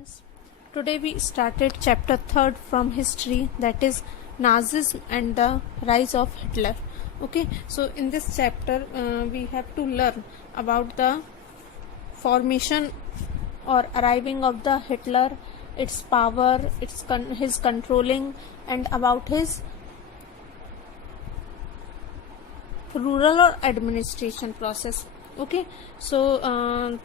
students, today we started chapter 3rd from history, that is Nazism and the rise of Hitler. Okay, so in this chapter we have to learn about the formation or arriving of the Hitler, its power, his controlling, and about his rural or administration process. Okay, so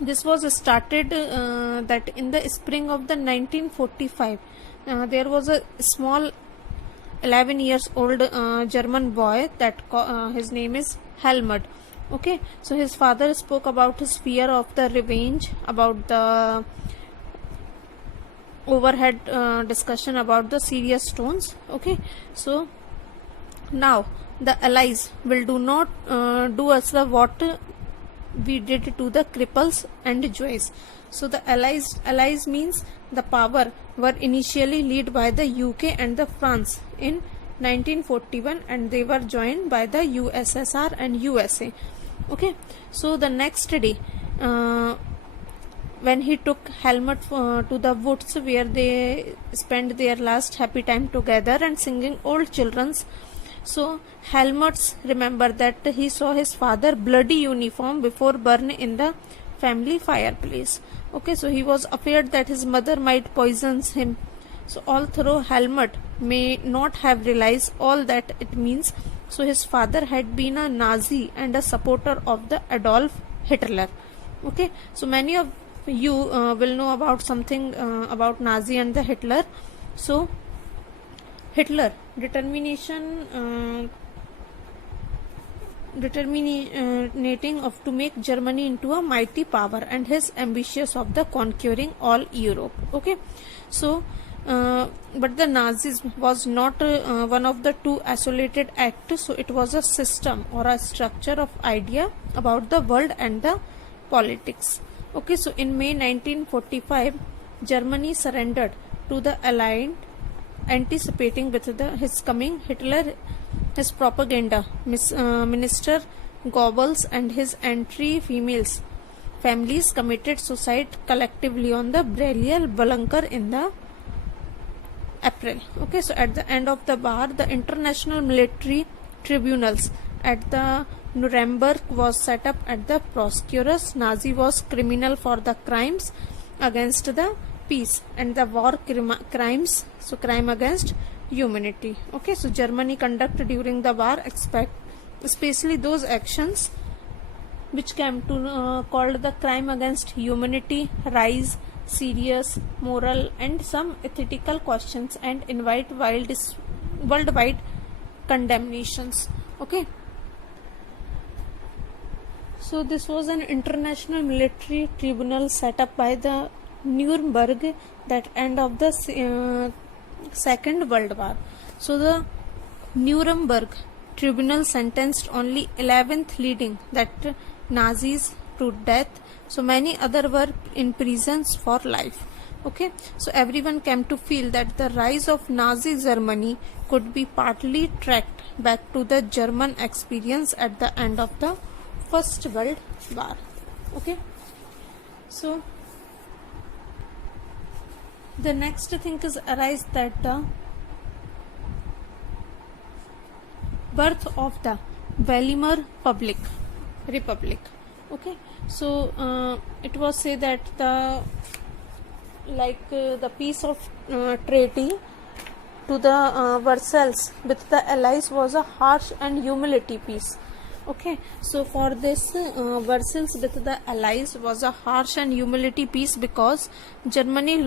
this was started that in the spring of the 1945 there was a small 11 years old German boy that his name is Helmut. Okay, so his father spoke about his fear of the revenge, about the overhead discussion about the serious stones. Okay, so now the allies will do not do us the what we did to the cripples and Jews. So the allies means the power were initially led by the UK and the France in 1941, and they were joined by the USSR and USA. Okay, so the next day when he took Helmut to the woods where they spent their last happy time together and singing old children's. So Helmut remembered that he saw his father bloody uniform before burn in the family fireplace. Okay, so he was afraid that his mother might poison him. So although Helmut may not have realized all that it means, so his father had been a Nazi and a supporter of the Adolf Hitler. Okay, so many of you will know about something about Nazi and the Hitler. So Hitler determinating of to make Germany into a mighty power, and his ambitious of the conquering all Europe. Okay, so but the Nazism was not one of the two isolated acts, so it was a system or a structure of idea about the world and the politics. Okay, so in May 1945 Germany surrendered to the Allied. Anticipating with his coming, Hitler, his propaganda minister Goebbels and his anti-females families committed suicide collectively on the Brillial bunker in the April. Okay, so at the end of the war, the international military tribunals at the Nuremberg was set up at the prosecutors. Nazi was criminal for the crimes against the peace and the war crimes, so crime against humanity. Okay, so Germany conducted during the war especially those actions which came to called the crime against humanity, rise serious moral and some ethical questions, and invite worldwide condemnations. Okay, so this was an international military tribunal set up by the Nuremberg that end of the Second World War. So the Nuremberg tribunal sentenced only 11th leading that Nazis to death. So many other were in prisons for life. Okay, so everyone came to feel that the rise of Nazi Germany could be partly tracked back to the German experience at the end of the First World War. Okay, so the next thing is arise that the birth of the Weimar Republic. Okay, so it was said that the peace of treaty to the Versailles with the Allies was a harsh and humility peace. Okay, so for this Versailles with the Allies was a harsh and humility peace because Germany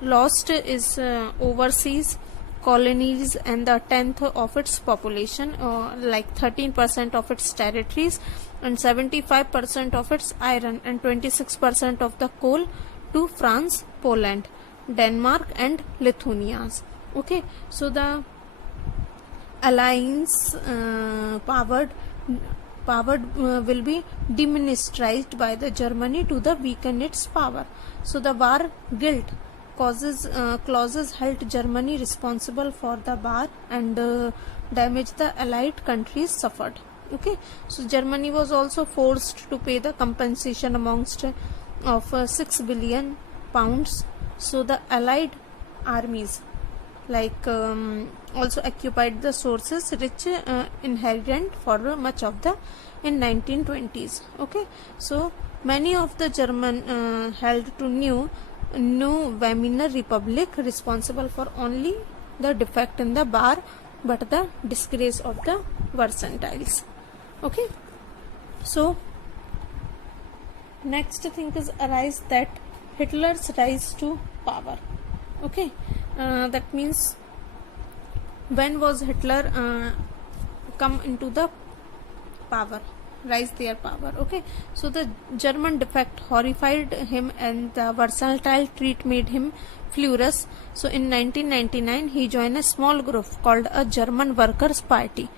lost its overseas colonies and the 10th of its population, 13% of its territories and 75% of its iron and 26% of the coal to France, Poland, Denmark and Lithuania. Okay, so the alliance powered will be demonetized by the Germany to the weaken its power. So the war guilt clauses held Germany responsible for the war and damage the allied countries suffered. Okay, so Germany was also forced to pay the compensation amongst of 6 billion pounds. So the Allied armies also occupied the sources rich inherent for much of the in 1920s. Okay, so many of the German held to new Weimar Republic responsible for only the defect in the bar but the disgrace of the Versailles. Okay, so next thing is arise that Hitler's rise to power. Okay, that means when was Hitler come into the power, rise their power. Okay, so the German defect horrified him and the versatile treat made him furious. So in 1999 he joined a small group called a German Workers' Party.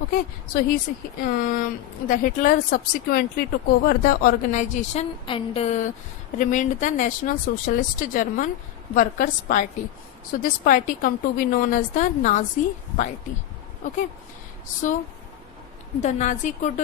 Okay, so the Hitler subsequently took over the organization and remained the National Socialist German Workers' Party. So this party come to be known as the Nazi Party. Okay, so the Nazi could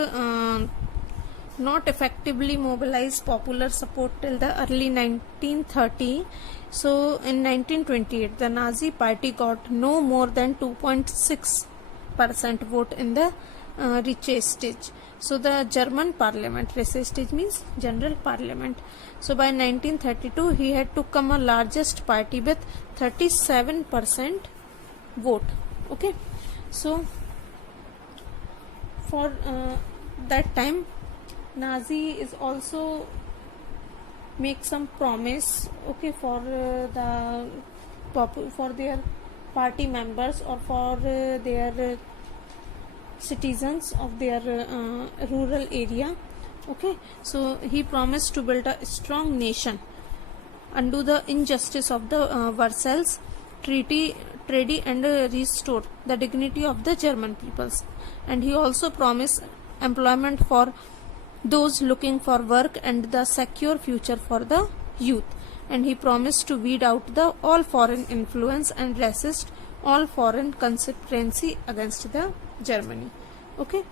not effectively mobilize popular support till the early 1930. So in 1928 the Nazi Party got no more than 2.6% vote in the Reichstag. So the German parliament, Reichstag means general parliament. So by 1932 he had become a largest party with 37% vote. Okay, so for that time Nazi is also make some promise, okay, for their party members or for their citizens of their rural area. Okay, so he promised to build a strong nation, undo the injustice of the Versailles Treaty and restore the dignity of the German peoples. And he also promised employment for those looking for work and the secure future for the youth. And he promised to weed out the all foreign influence and resist all foreign conspiracy against the Germany. Okay,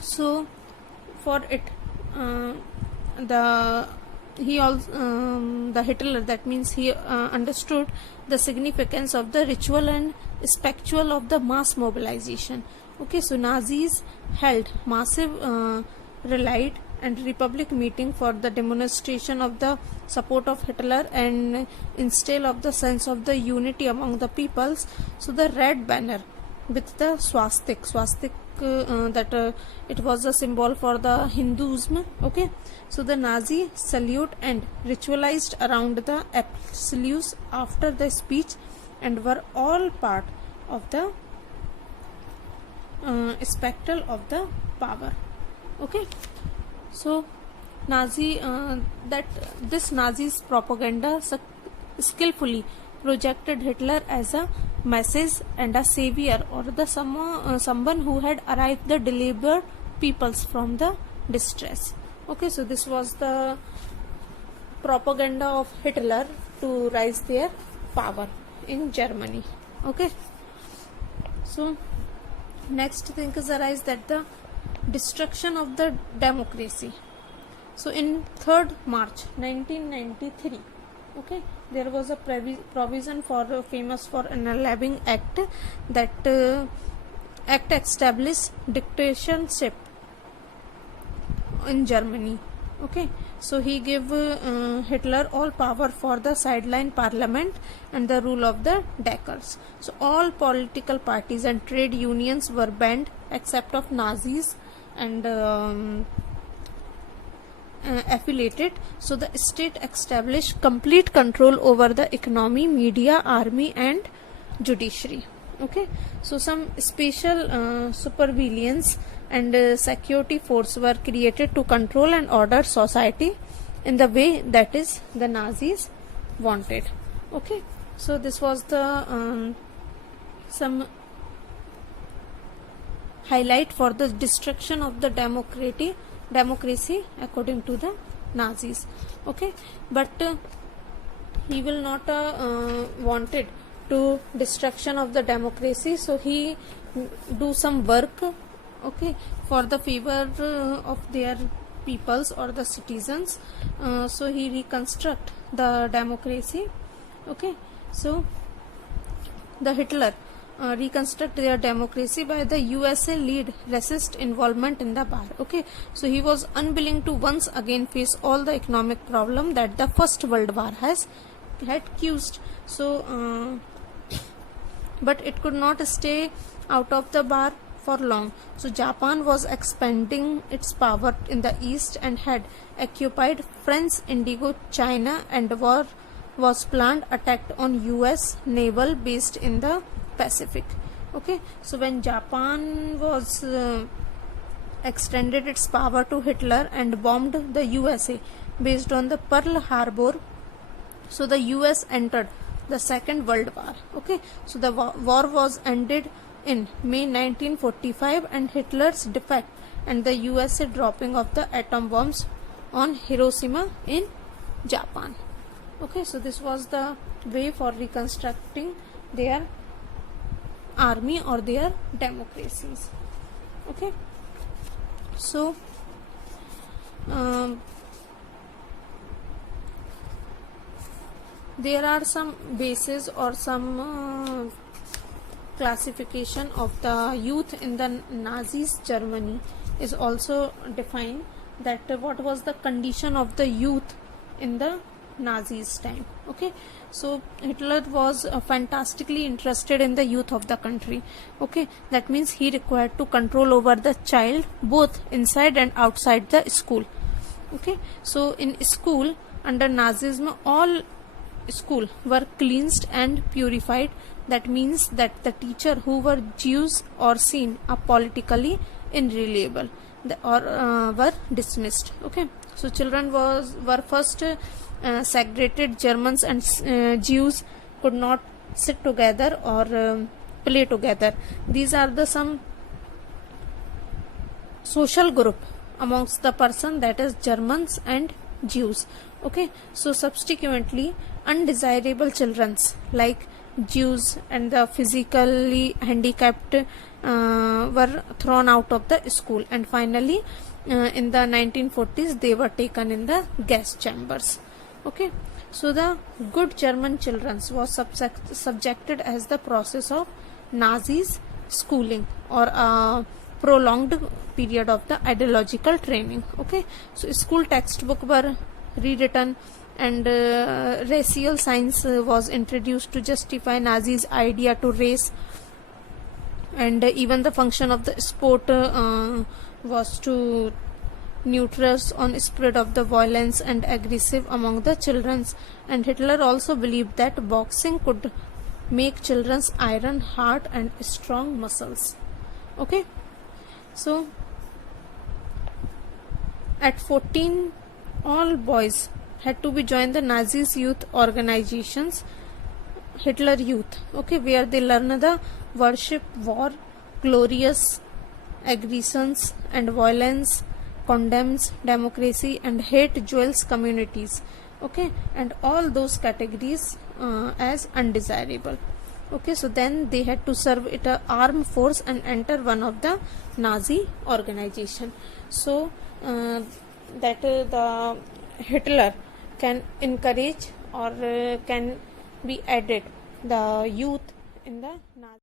so for it the Hitler, that means he understood the significance of the ritual and spectacle of the mass mobilization. Okay, so Nazis held massive rallied and republic meeting for the demonstration of the support of Hitler and instill of the sense of the unity among the peoples. So the red banner with the swastik it was a symbol for the Hinduism. Okay, so the Nazi salute and ritualized around the absolutes after the speech and were all part of the spectacle of the power. Okay, so this Nazi's propaganda skillfully projected Hitler as a message and a savior or the someone who had arrived the delivered peoples from the distress. Okay, so this was the propaganda of Hitler to rise their power in Germany. Okay, so next thing is arise that the destruction of the democracy. So in 3rd March 1993, okay, there was a provision for famous for an enabling act that act established dictatorship in Germany. Okay, so he gave Hitler all power for the sideline parliament and the rule of the Decars. So all political parties and trade unions were banned except of Nazis and affiliated. So the state established complete control over the economy, media, army and judiciary. Okay, so some special supervillains and security force were created to control and order society in the way that is the Nazis wanted. Okay, so this was the some highlight for the destruction of the democracy according to the Nazis. Okay, but he will not wanted to destruction of the democracy, so he do some work, okay, for the favor of their peoples or the citizens. So he reconstruct the democracy. Okay, so the Hitler reconstruct their democracy by the USA lead racist involvement in the war. Okay, so he was unwilling to once again face all the economic problem that the First World War had caused. So but it could not stay out of the war for long. So Japan was expanding its power in the east and had occupied French Indigo China, and war was planned attack on US naval based in the Pacific. Okay, so when Japan was extended its power to Hitler and bombed the USA based on the Pearl Harbor, so the US entered the Second World War. Okay, so the war was ended in May 1945, and Hitler's defeat and the USA dropping of the atom bombs on Hiroshima in Japan. Okay, so this was the way for reconstructing their army or their democracies. Okay, so there are some bases or some classification of the youth in the Nazis Germany is also defined, that what was the condition of the youth in the Nazis time. Okay, so Hitler was fantastically interested in the youth of the country. Okay, that means he required to control over the child both inside and outside the school. Okay, so in school under Nazism, all school were cleansed and purified. That means that the teacher who were Jews or seen are politically unreliable or were dismissed. Okay, so children were first segregated. Germans and Jews could not sit together or play together. These are the some social group amongst the person, that is Germans and Jews. Okay, so subsequently undesirable childrens like Jews and the physically handicapped were thrown out of the school, and finally in the 1940s they were taken in the gas chambers. Okay, so the good German children was subjected as the process of Nazis schooling or a prolonged period of the ideological training. Okay, so school textbook were rewritten, and racial science was introduced to justify Nazis' idea to race, and even the function of the sport was to neutralize on spread of the violence and aggressive among the children. And Hitler also believed that boxing could make children's iron heart and strong muscles. Okay, so at 14 all boys had to be join the Nazis youth organizations, Hitler Youth. Okay, where they learn the worship war, glorious aggressions and violence, condemns democracy and hate Jewish communities. Okay, and all those categories as undesirable. Okay, so then they had to serve it a armed force and enter one of the Nazi organization. So that the Hitler can encourage or can be added the youth in the Nazi